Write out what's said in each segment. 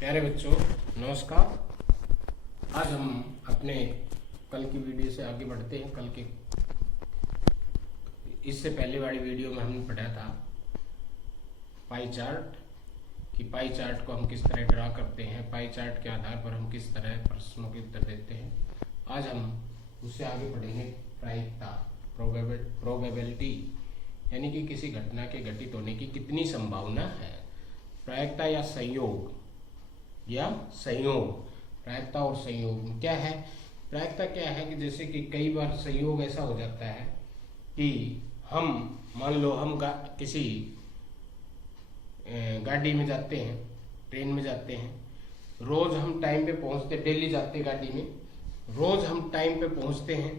प्यारे बच्चों नमस्कार। आज हम अपने कल की वीडियो से आगे बढ़ते हैं। कल के इससे पहले वाली वीडियो में हमने पढ़ा था पाई चार्ट कि पाई चार्ट को हम किस तरह ड्रा करते हैं, पाई चार्ट के आधार पर हम किस तरह प्रश्नों के उत्तर देते हैं। आज हम उससे आगे पढ़ेंगे प्रायिकता, प्रोबेबिलिटी, यानी कि किसी घटना के घटित होने की कितनी संभावना है। प्रायिकता या संयोग प्रायिकता और संयोग क्या है। प्रायिकता क्या है कि जैसे कि कई बार संयोग ऐसा हो जाता है कि हम मान लो हम किसी गाड़ी में जाते हैं, ट्रेन में जाते हैं, रोज हम टाइम पे पहुंचते, डेली जाते गाड़ी में, रोज हम टाइम पे पहुंचते हैं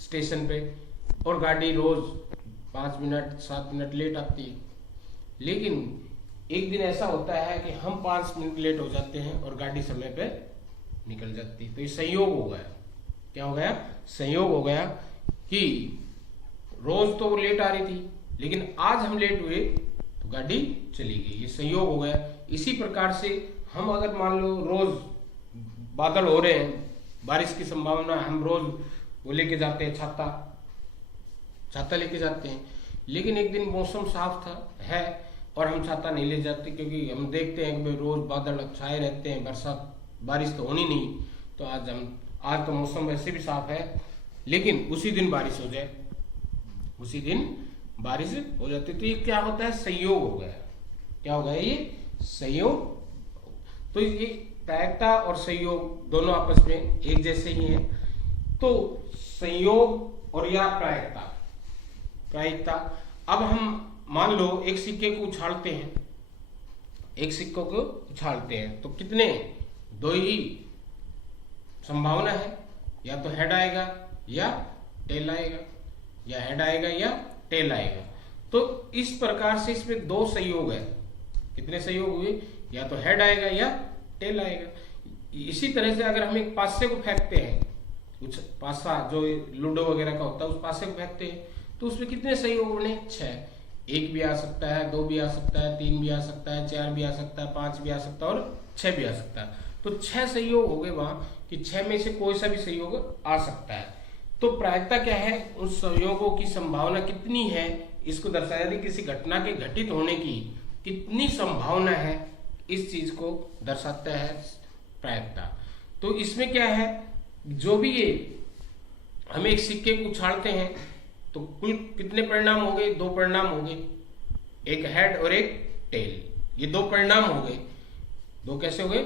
स्टेशन पे, और गाड़ी रोज 5 मिनट 7 मिनट लेट आती है। लेकिन एक दिन ऐसा होता है कि हम 5 मिनट लेट हो जाते हैं और गाड़ी समय पे निकल जाती है। तो ये संयोग हो गया। क्या हो गया? संयोग हो गया कि रोज तो वो लेट आ रही थी, लेकिन आज हम लेट हुए तो गाड़ी चली गई। ये संयोग हो गया। इसी प्रकार से हम अगर मान लो रोज बादल हो रहे हैं, बारिश की संभावना, हम रोज वो लेके जाते हैं छाता लेके जाते हैं, लेकिन एक दिन मौसम साफ है और हम छाता नहीं ले जाते क्योंकि हम देखते हैं कि भाई रोज बादल छाए रहते हैं, बरसात बारिश तो होनी नहीं। तो आज तो मौसम वैसे भी साफ है, लेकिन उसी दिन बारिश हो जाए, उसी दिन बारिश हो जाती। तो ये क्या होता है? संयोग हो गया। क्या हो गया? ये संयोग। तो ये प्रायिकता और संयोग दोनों आपस में एक जैसे ही हैं। तो संयोग और या प्रायिकता। अब हम मान लो एक सिक्के को उछालते हैं, तो कितने? दो ही संभावना है, या तो हेड आएगा या टेल आएगा, या हेड आएगा या टेल आएगा। तो इस प्रकार से इसमें दो संयोग है। कितने संयोग हुए? या तो हेड आएगा या टेल आएगा। इसी तरह से अगर हम एक पासे को फेंकते हैं, कुछ पासा जो लूडो वगैरह का होता है, उस पासे को फेंकते हैं, तो उसमें कितने संयोग बने? 6। 1 भी आ सकता है, 2 भी आ सकता है, 3 भी आ सकता है, 4 भी आ सकता है, 5 भी आ सकता है और 6 भी आ सकता है। तो 6 संयोग हो गए वहां कि 6 में से कोई सा भी संयोग आ सकता है। तो प्रायिकता क्या है? उस संयोगों की संभावना कितनी है, इसको दर्शाया जाता है। किसी घटना के घटित होने की कितनी संभावना है, इस चीज को दर्शाता है प्रायिकता। तो इसमें क्या है, जो भी ये हम एक सिक्के को उछालते हैं तो कुल कितने परिणाम हो गए? 2 परिणाम हो गए, एक हेड और एक टेल। ये 2 परिणाम हो गए। 2 कैसे हो गए?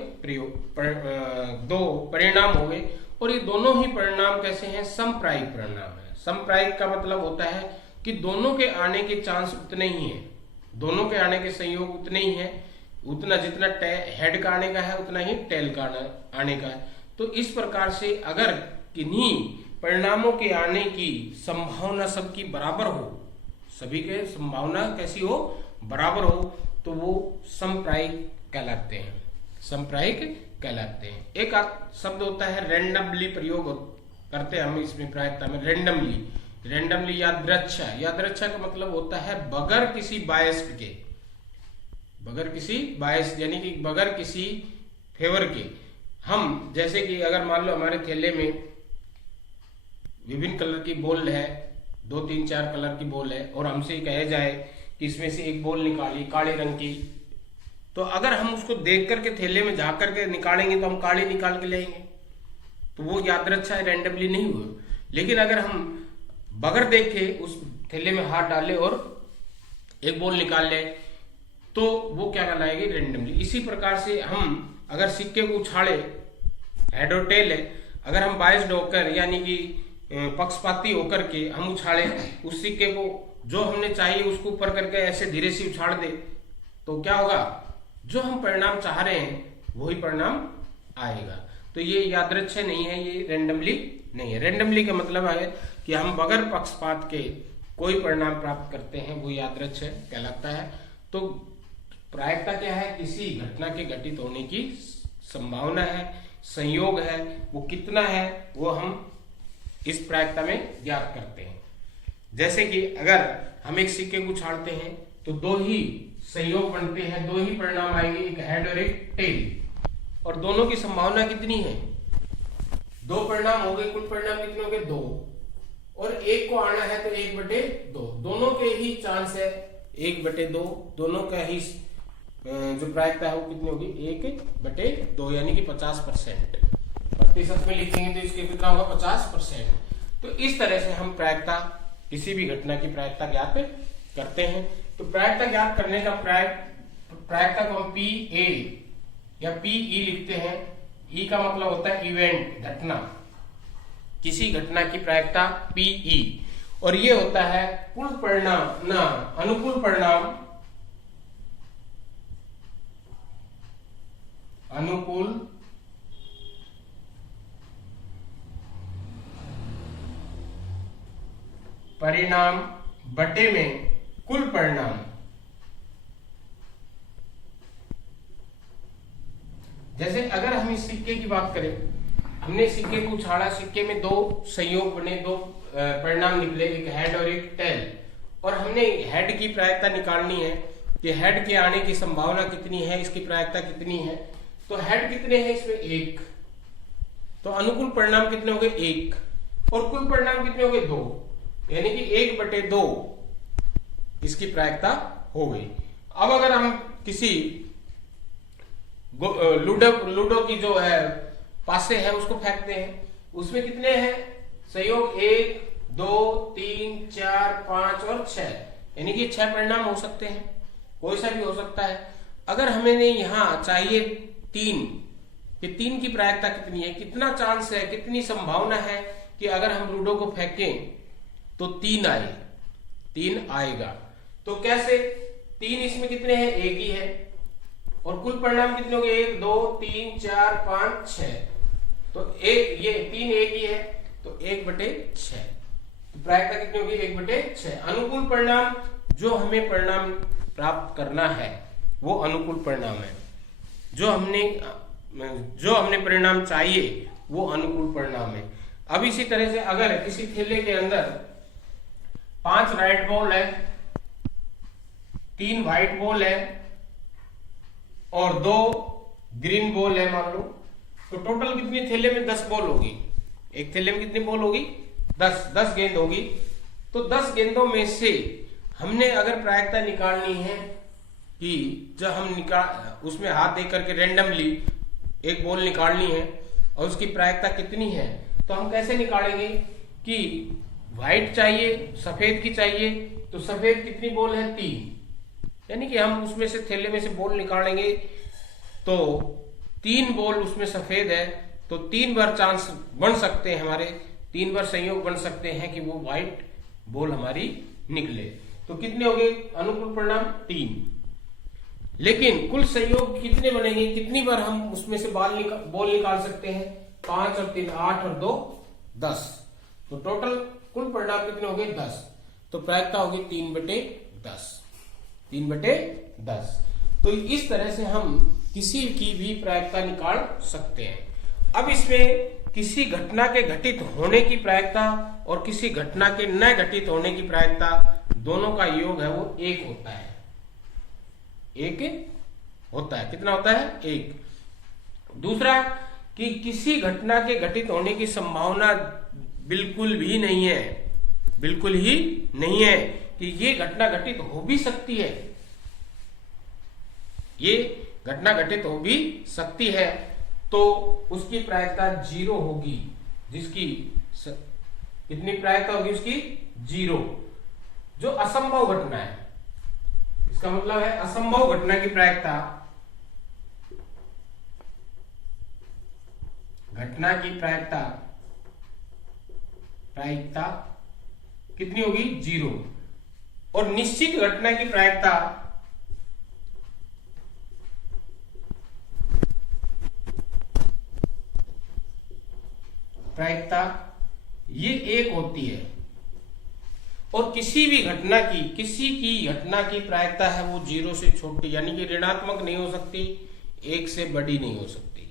2 परिणाम हो गए। और ये दोनों ही परिणाम कैसे हैं? समप्रायिक परिणाम है। समप्रायिक का मतलब होता है कि दोनों के आने के चांस उतने ही हैं, दोनों के आने के संयोग उतने ही हैं, उतना जितना हेड का आने का है उतना ही टेल का आने का है। तो इस प्रकार से अगर किन्हीं परिणामों के आने की संभावना सबकी बराबर हो, सभी के संभावना कैसी हो? बराबर हो, तो वो समप्रायिक कहलाते हैं। समप्रायिक कहलाते हैं। एक शब्द होता है रैंडमली, प्रयोग करते हैं हम इसमें प्रायिकता में, रैंडमली यादृच्छा का मतलब होता है बगैर किसी बायस के, बगैर किसी बायस यानी कि बगैर किसी फेवर के। हम जैसे कि अगर मान लो हमारे थैले में विभिन्न कलर की बॉल है, 2 3 4 कलर की बॉल है, और हमसे कहा जाए कि इसमें से एक बॉल निकाली काले रंग की, तो अगर हम उसको देख करके थैले में झाँक करके निकालेंगे तो हम काले निकाल के लेंगे, तो वो यादृच्छा रैंडमली नहीं हुआ। लेकिन अगर हम बगैर देखे उस थैले में हाथ डाले और एक बॉल निकाल ले, तो वो क्या कहलाएगी? रैंडमली। इसी प्रकार से हम अगर सिक्के को उछाड़े, हेड और टेल है, अगर हम बायस्ड होकर यानी कि पक्षपाती होकर के हम उछाड़े उस सिक्के को, जो हमने चाहिए उसको ऊपर करके ऐसे धीरे से उछाड़ दे, तो क्या होगा? जो हम परिणाम चाह रहे हैं वही परिणाम आएगा। तो ये यादृच्छा नहीं है, ये रैंडमली नहीं है। रैंडमली का मतलब है कि हम बगैर पक्षपात के कोई परिणाम प्राप्त करते हैं, वो यादृच्छा कहलाता है। तो प्रायिकता क्या है? किसी घटना के घटित होने की संभावना है, संयोग है, वो कितना है वो हम इस प्रायिकता में ज्ञात करते हैं। जैसे कि अगर हम एक सिक्के को उछालते हैं तो दो ही संयोग बनते हैं, दो ही परिणाम आएंगे, एक हेड और एक टेल। और दोनों की संभावना कितनी है? दो परिणाम हो गए, कुल परिणाम कितने हो गए? दो, और एक को आना है तो 1/2, दोनों के ही चांस है 1/2, दोनों का ही जो प्रायिकता है वो कितनी होगी? 1/2, यानी कि 50%। प्रतिशत में लिखेंगे तो इसके कितना होगा? 50%। तो इस तरह से हम प्रायिकता, किसी भी घटना की प्रायिकता ज्ञात करते हैं। तो प्रायिकता ज्ञात करने का प्रायिकता को हम PA या PE लिखते हैं। E का मतलब होता है इवेंट, घटना, किसी घटना की प्रायिकता PE, और ये होता है कुल परिणाम ना अनुकूल परिणाम, अनुकूल परिणाम बटे में कुल परिणाम। जैसे अगर हम इस सिक्के की बात करें, हमने सिक्के को उछाड़ा, सिक्के में दो संयोग बने, दो परिणाम निकले, एक हेड और एक टेल, और हमने हेड की प्रायिकता निकालनी है कि हेड के आने की संभावना कितनी है, इसकी प्रायिकता कितनी है। तो हेड कितने हैं इसमें? 1, तो अनुकूल परिणाम कितने हो गए? 1, और कुल परिणाम कितने हो गए? 2, यानी कि 1/2 इसकी प्रायिकता हो गई। अब अगर हम किसी लूडो की जो है पासे है उसको फेंकते हैं, उसमें कितने हैं संयोग? 1, 2, 3, 4, 5 और 6, यानी कि 6 परिणाम हो सकते हैं, कोई सा भी हो सकता है। अगर हमें यहाँ चाहिए 3, कि 3 की प्रायिकता कितनी है, कितना चांस है, कितनी संभावना है कि अगर हम लूडो को फेंकें तो 3 आए, 3 आएगा। तो कैसे? 3 इसमें कितने हैं? 1 ही है, और कुल परिणाम कितने हो गए? 1, 2, 3, 4, 5, 6, तो एक ये 3 1 ही है, तो 1/6, तो प्रायिकता कितनी होगी? 1/6। अनुकूल परिणाम, जो हमें परिणाम प्राप्त करना है वो अनुकूल परिणाम है, जो हमने परिणाम चाहिए वो अनुकूल परिणाम है। अब इसी तरह से अगर किसी थैले के अंदर 5 रेड बॉल है, 3 व्हाइट बॉल है और 2 ग्रीन बॉल है मान लो, तो टोटल कितनी थैले में? 10 बॉल होगी। एक थैले में कितनी बॉल होगी? 10 गेंद होगी। तो 10 गेंदों में से हमने अगर प्रायिकता निकालनी है कि जब हम उसमें हाथ दे करके रेंडमली एक बॉल निकालनी है और उसकी प्रायिकता कितनी है, तो हम कैसे निकालेंगे कि व्हाइट चाहिए, सफेद की चाहिए, तो सफेद कितनी बॉल है? 3, यानी कि हम उसमें से थैले में से बॉल निकालेंगे तो 3 बॉल उसमें सफेद है, तो 3 बार चांस बन सकते हैं हमारे, 3 बार संयोग बन सकते हैं कि वो व्हाइट बॉल हमारी निकले। तो कितने हो गए अनुकूल परिणाम? 3। लेकिन कुल संयोग कितने बनेंगे? कितनी बार हम उसमें से बॉल निकाल सकते हैं? 5 और 3 8 और 2 10, तो टोटल कुल परिणाम कितने हो गए? 10। तो प्रायिकता होगी 3/10, 3/10। तो इस तरह से हम किसी की भी प्रायिकता निकाल सकते हैं। अब इसमें किसी घटना के घटित होने की प्रायिकता और किसी घटना के न घटित होने की प्रायिकता, दोनों का योग है वो 1 होता है। 1 होता है। कितना होता है? 1। दूसरा कि किसी घटना के घटित होने की संभावना बिल्कुल भी नहीं है, बिल्कुल ही नहीं है कि ये घटना घटित हो भी सकती है, ये घटना घटित हो भी सकती है, तो उसकी प्रायिकता 0 होगी। जिसकी कितनी प्रायिकता होगी उसकी? 0। जो असंभव घटना है, इसका मतलब है असंभव घटना की प्रायिकता, घटना की प्रायिकता कितनी होगी? 0। और निश्चित घटना की प्रायिकता ये 1 होती है। और किसी की घटना की प्रायिकता है वो 0 से छोटी, यानी कि ऋणात्मक नहीं हो सकती, 1 से बड़ी नहीं हो सकती,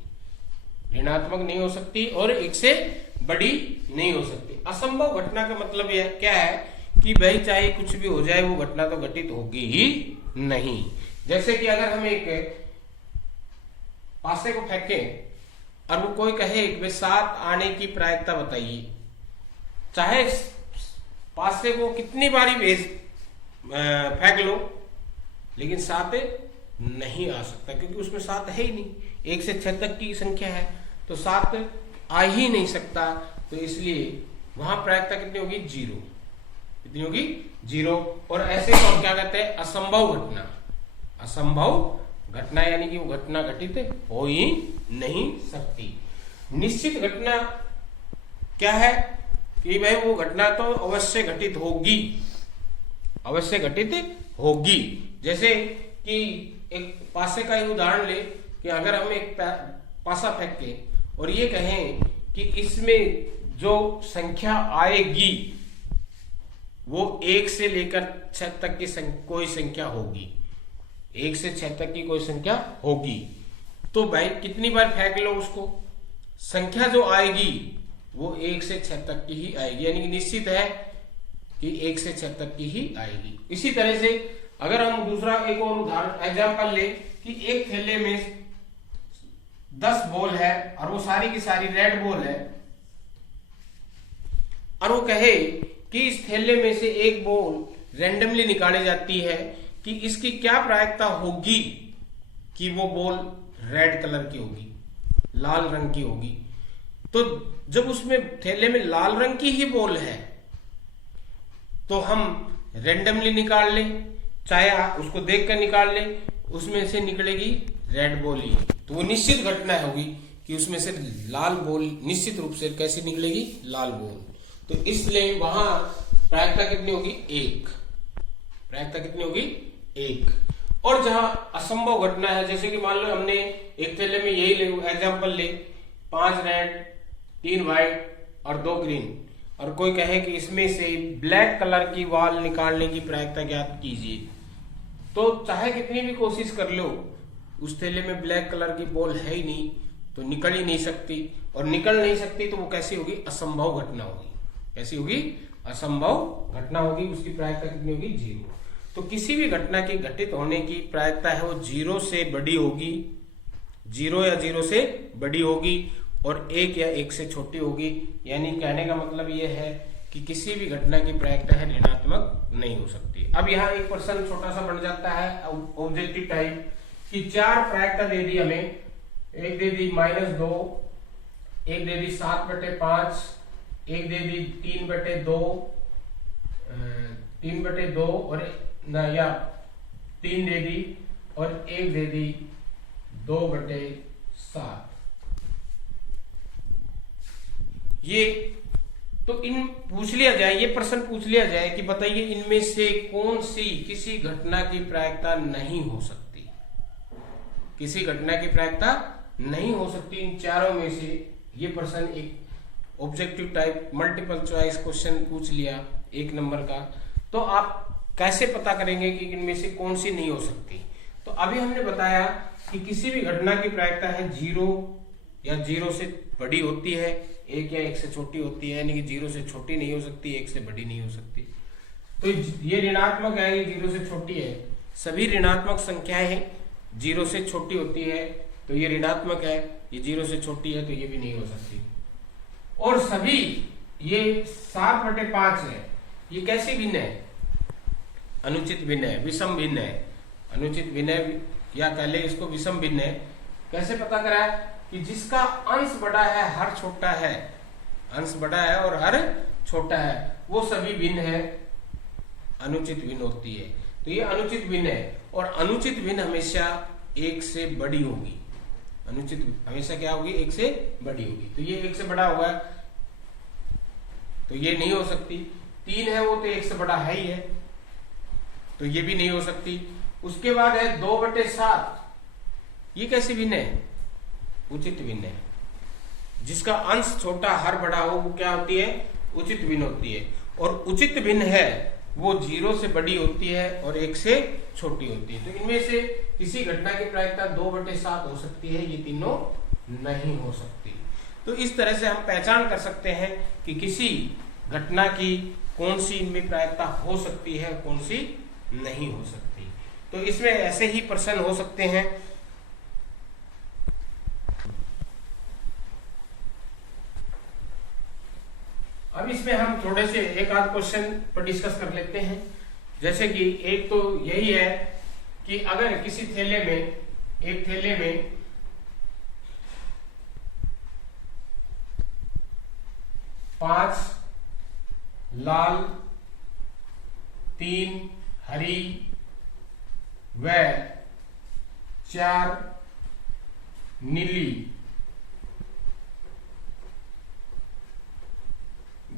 ऋणात्मक नहीं हो सकती और 1 से बड़ी नहीं हो सकती। असंभव घटना का मतलब यह क्या है कि भाई चाहे कुछ भी हो जाए वो घटना तो घटित होगी ही नहीं। जैसे कि अगर हम एक पासे को फेंकें और वो कोई कहे कि 7 आने की प्रायिकता बताइए, चाहे पासे को कितनी बारी फेंक लो लेकिन 7 नहीं आ सकता, क्योंकि उसमें 7 है ही नहीं। 1 से 6 तक की संख्या है तो 7 आ ही नहीं सकता। तो इसलिए वहां प्रायिकता कितनी होगी? 0। कितनी होगी? 0। और ऐसे को हम क्या कहते हैं? असंभव घटना। असंभव घटना यानी कि वो घटना घटित हो ही नहीं सकती। निश्चित घटना क्या है कि भाई वो घटना तो अवश्य घटित होगी, अवश्य घटित होगी। जैसे कि एक पासे का ही उदाहरण ले कि अगर हम एक पासा फेंके और ये कहें कि इसमें जो संख्या आएगी वो 1 से लेकर 6 तक की कोई संख्या होगी, 1 से 6 तक की कोई संख्या होगी, तो भाई कितनी बार फेंक लो उसको, संख्या जो आएगी वो 1 से 6 तक की ही आएगी, यानी कि निश्चित है कि 1 से 6 तक की ही आएगी। इसी तरह से अगर हम दूसरा एक और उदाहरण एग्जाम्पल ले कि एक थैले में 10 बॉल है और वो सारी की सारी रेड बॉल है, और वो कहे कि इस थैले में से एक बॉल रैंडमली निकाली जाती है कि इसकी क्या प्रायिकता होगी कि वो बॉल रेड कलर की होगी, लाल रंग की होगी। तो जब उसमें थैले में लाल रंग की ही बॉल है तो हम रैंडमली निकाल लें, चाहे उसको देखकर निकाल लें, उसमें से निकलेगी रेड बॉल ही, तो वो निश्चित घटना होगी कि उसमें से लाल बॉल निश्चित रूप से कैसे निकलेगी? लाल बॉल। तो इसलिए वहां प्रायिकता कितनी होगी? 1। प्रायिकता कितनी होगी? 1। और जहां असंभव घटना है, जैसे कि मान लो हमने एक थैले में यही ले एग्जाम्पल ले 5 रेड 3 व्हाइट और 2 ग्रीन, और कोई कहे कि इसमें से ब्लैक कलर की बॉल निकालने की प्रायिकता ज्ञात कीजिए, तो चाहे कितनी भी कोशिश कर लो उस थैले में ब्लैक कलर की बॉल है ही नहीं, तो निकल ही नहीं सकती, और निकल नहीं सकती तो वो कैसी होगी? असंभव घटना होगी। कैसी होगी? असंभव घटना होगी। उसकी प्रायिकता कितनी होगी? 0। तो किसी भी घटना की घटित होने की प्रायिकता है वो 0 से बड़ी होगी, 0 या 0 से बड़ी होगी, और 1 या 1 से छोटी होगी। यानी कहने का मतलब यह है कि किसी भी घटना की प्रायिकता है ऋणात्मक नहीं हो सकती। अब यहाँ एक प्रश्न छोटा सा बन जाता है ऑब्जेक्टिव टाइप कि 4 प्रायिकता दे दी हमें, एक दे दी -2, एक दे दी 7/5, एक दे दी 3/2, 3/2 और या 3 दे दी, और एक दे दी 2/7। ये तो इन पूछ लिया जाए, ये प्रश्न पूछ लिया जाए कि बताइए इनमें से कौन सी किसी घटना की प्रायिकता नहीं हो सकती? किसी घटना की प्रायिकता नहीं हो सकती इन चारों में से। ये प्रश्न एक objective type multiple choice question पूछ लिया 1 नंबर का, तो आप कैसे पता करेंगे कि इनमें से कौन सी नहीं हो सकती? तो अभी हमने बताया कि किसी भी घटना की प्रायिकता है 0 या 0 से बड़ी होती है, 1 या 1 से छोटी होती है, यानी कि 0 से छोटी नहीं हो सकती, 1 से बड़ी नहीं हो सकती। तो ये ऋणात्मक है, ये 0 से छोटी है। सभी ऋणात्मक संख्याएं 0 से छोटी होती है तो ये ऋणात्मक है, ये 0 से छोटी है तो ये भी नहीं हो सकती। और सभी ये 7/5 है, ये कैसी भिन्न है? अनुचित भिन्न है, विषम भिन्न है। अनुचित भिन्न है या कह ले इसको विषम भिन्न है। कैसे पता करा कि जिसका अंश बड़ा है हर छोटा है, अंश बड़ा है और हर छोटा है, वो सभी भिन्न है, अनुचित भिन्न होती है। तो ये अनुचित भिन्न है, और अनुचित भिन्न हमेशा 1 से बड़ी होगी। अनुचित हमेशा क्या होगी? 1 से बड़ी होगी। तो ये 1 से बड़ा होगा तो ये नहीं हो सकती। 3 है वो तो 1 से बड़ा है ही है, तो ये भी नहीं हो सकती। उसके बाद है 2/7, ये कैसी भिन्न है? उचित भिन्न है। जिसका अंश छोटा हर बड़ा हो वो क्या होती है? उचित भिन्न होती है। और उचित भिन्न है वो 0 से बड़ी होती है और 1 से छोटी होती है। तो इनमें से किसी घटना की प्रायिकता 2/7 हो सकती है, ये तीनों नहीं हो सकती। तो इस तरह से हम पहचान कर सकते हैं कि किसी घटना की कौन सी इनमें प्रायिकता हो सकती है, कौन सी नहीं हो सकती। तो इसमें ऐसे ही प्रश्न हो सकते हैं। अब इसमें हम थोड़े से एक आध क्वेश्चन पर डिस्कस कर लेते हैं। जैसे कि एक तो यही है कि अगर किसी थैले में, एक थैले में 5 लाल, 3 हरी व 4 नीली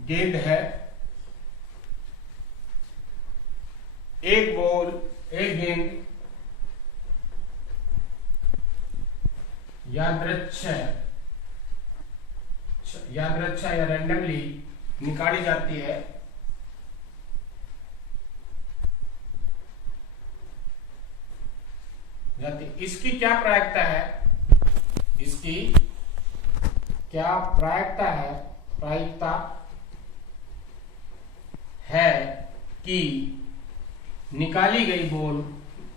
गेंद है, एक बॉल, एक गेंद यादृच्छा या रैंडमली निकाली जाती है, इसकी क्या प्रायिकता है, इसकी क्या प्रायिकता है कि निकाली गई बॉल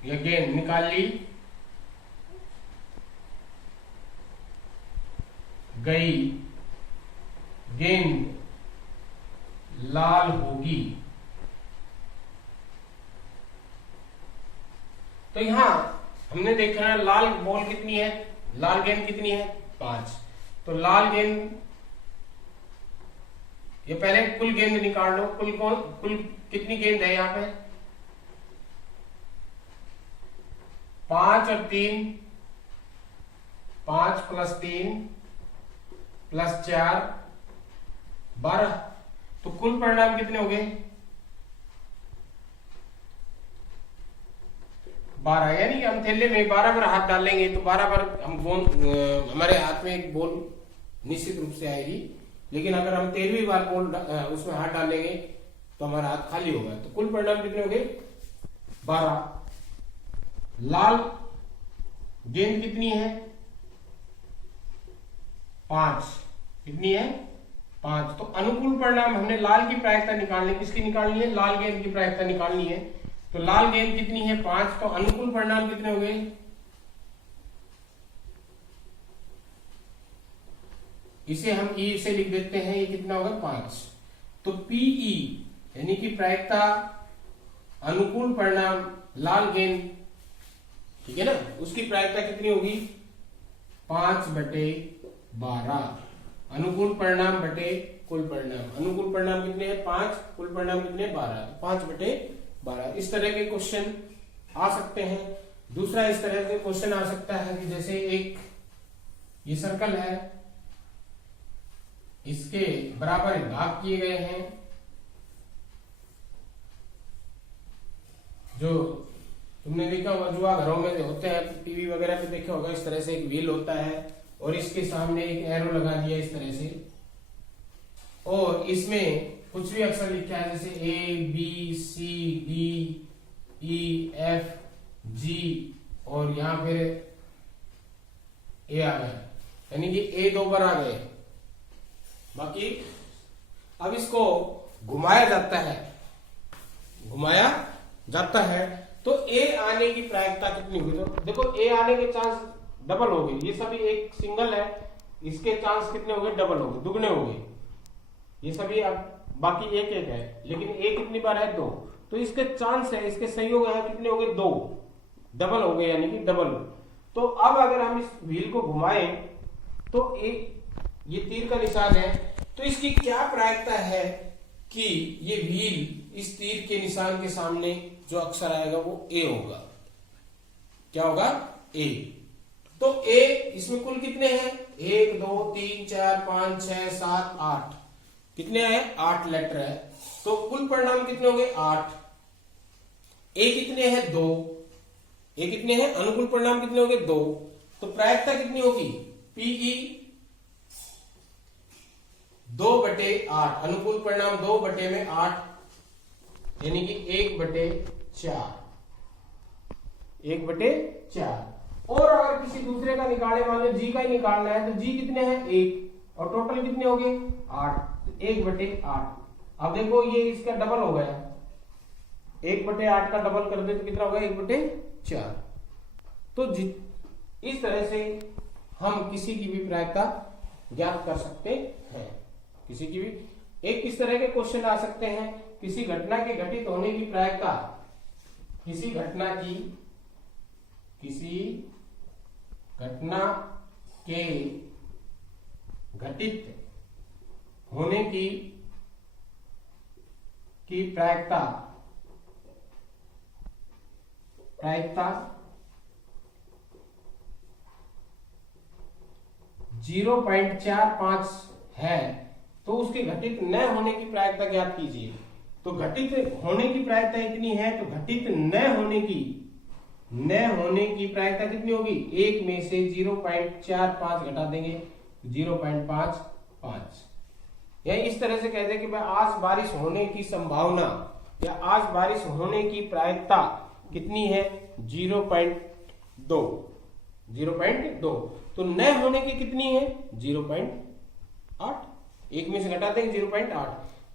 या गेंद, निकाली गई गेंद लाल होगी। तो यहां हमने देखा है लाल बॉल कितनी है, लाल गेंद कितनी है 5। तो लाल गेंद, ये पहले कुल गेंद निकाल लो, कुल कितनी गेंद है यहां पे 5 और 3, 5 + 3 + 4 12। तो कुल परिणाम कितने हो गए 12। यानी हम थैले में 12 बार हाथ डालेंगे तो 12 बार हम हमारे हाथ में एक बॉल निश्चित रूप से आएगी। लेकिन अगर हम 13वीं बार बॉल उसमें हाथ डालेंगे तो हमारा हाथ खाली होगा। तो कुल परिणाम कितने हो गए 12। लाल गेंद कितनी है 5, कितनी है 5। तो अनुकूल परिणाम हमने लाल की प्रायिकता निकालनी, किसकी निकालनी है, लाल गेंद की प्रायिकता निकालनी है। तो लाल गेंद कितनी है 5, तो अनुकूल परिणाम कितने हो गए, इसे हम ई से लिख देते हैं, ये कितना होगा 5। तो पीई यानी कि प्रायिकता अनुकूल परिणाम लाल गेंद, ठीक है ना, उसकी प्रायिकता कितनी होगी 5/12। अनुकूल परिणाम बटे कुल परिणाम, अनुकूल परिणाम कितने हैं 5, कुल परिणाम कितने 12, 5/12। इस तरह के क्वेश्चन आ सकते हैं। दूसरा इस तरह के क्वेश्चन आ सकता है कि जैसे एक ये सर्कल है, इसके बराबर भाग किए गए हैं, जो तुमने देखा होगा जुआ घरों में होते हैं, टीवी वगैरह पे देखा होगा, इस तरह से एक व्हील होता है और इसके सामने एक एरो लगा दिया इस तरह से, और इसमें कुछ भी अक्षर लिखा है जैसे ABCDEFG और यहां फिर ए आ गया, यानी कि ए 2 बार आ गए। बाकी अब इसको घुमाया जाता है तो ए आने की प्रायिकता कितनी हुई, तो देखो ए आने के चांस डबल हो गए। ये सभी एक सिंगल है, इसके चांस कितने हो गए डबल हो गए, दुगने हो गए। ये सभी अब बाकी एक है, लेकिन ए कितनी बार है 2, तो इसके चांस है, इसके संयोग है कितने हो गए 2, डबल हो गए, यानी कि डबल। तो अब अगर हम इस व्हील को घुमाएं तो ये तीर का निशान है, तो इसकी क्या प्रायिकता है कि ये व्हील इस तीर के निशान के सामने जो अक्षर आएगा वो ए होगा। क्या होगा ए। तो ए इसमें कुल कितने हैं 1 2 3 4 5 6 7 8, कितने आए 8 लेटर है। तो कुल परिणाम कितने हो गए 8। ए कितने हैं 2, ए कितने हैं अनुकूल परिणाम कितने हो गए 2। तो प्रायिकता कितनी होगी पीई 2/8, अनुकूल परिणाम 2/8 यानी कि 1/4, 1/4। और अगर किसी दूसरे का निकाले, मान लो जी का ही निकालना है, तो जी कितने हैं 1 और टोटल कितने हो गए 8, 1/8। अब देखो ये इसका डबल हो गया, 1/8 का डबल कर दे तो कितना होगा, 1/4। तो इस तरह से हम किसी की भी प्रायिकता ज्ञात कर सकते हैं। किसी की भी एक किस तरह के क्वेश्चन आ सकते हैं, किसी घटना के घटित होने की प्रायिकता, किसी घटना के घटित होने की प्रायिकता 0.45 है, तो उसके घटित न होने की प्रायिकता ज्ञात कीजिए। तो घटित होने की प्रायिकता इतनी है, तो घटित न होने की प्रायिकता कितनी होगी, 1 में से 0.45 घटा देंगे, 0.55। या इस तरह से कहते हैं कि भाई आज बारिश होने की संभावना या आज बारिश होने की प्रायिकता कितनी है, 0.2। तो न होने की कितनी है, 0.8। 1 में से घटा देंगे 0.8।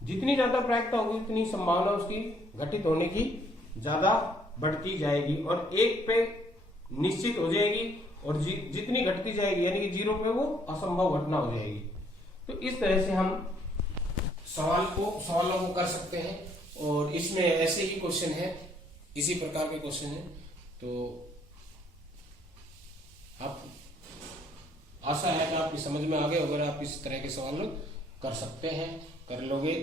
जितनी ज्यादा प्रायिकता होगी उतनी संभावना उसकी घटित होने की ज्यादा बढ़ती जाएगी और 1 पे निश्चित हो जाएगी, और जितनी घटती जाएगी यानी कि 0 पे वो असंभव घटना हो जाएगी। तो इस तरह से हम सवालों को कर सकते हैं, और इसमें ऐसे ही क्वेश्चन है, इसी प्रकार के क्वेश्चन है। तो आप आशा है कि आपकी समझ में आ गए, अगर आप इस तरह के सवाल कर सकते हैं, कर लोगे।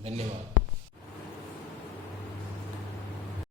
धन्यवाद।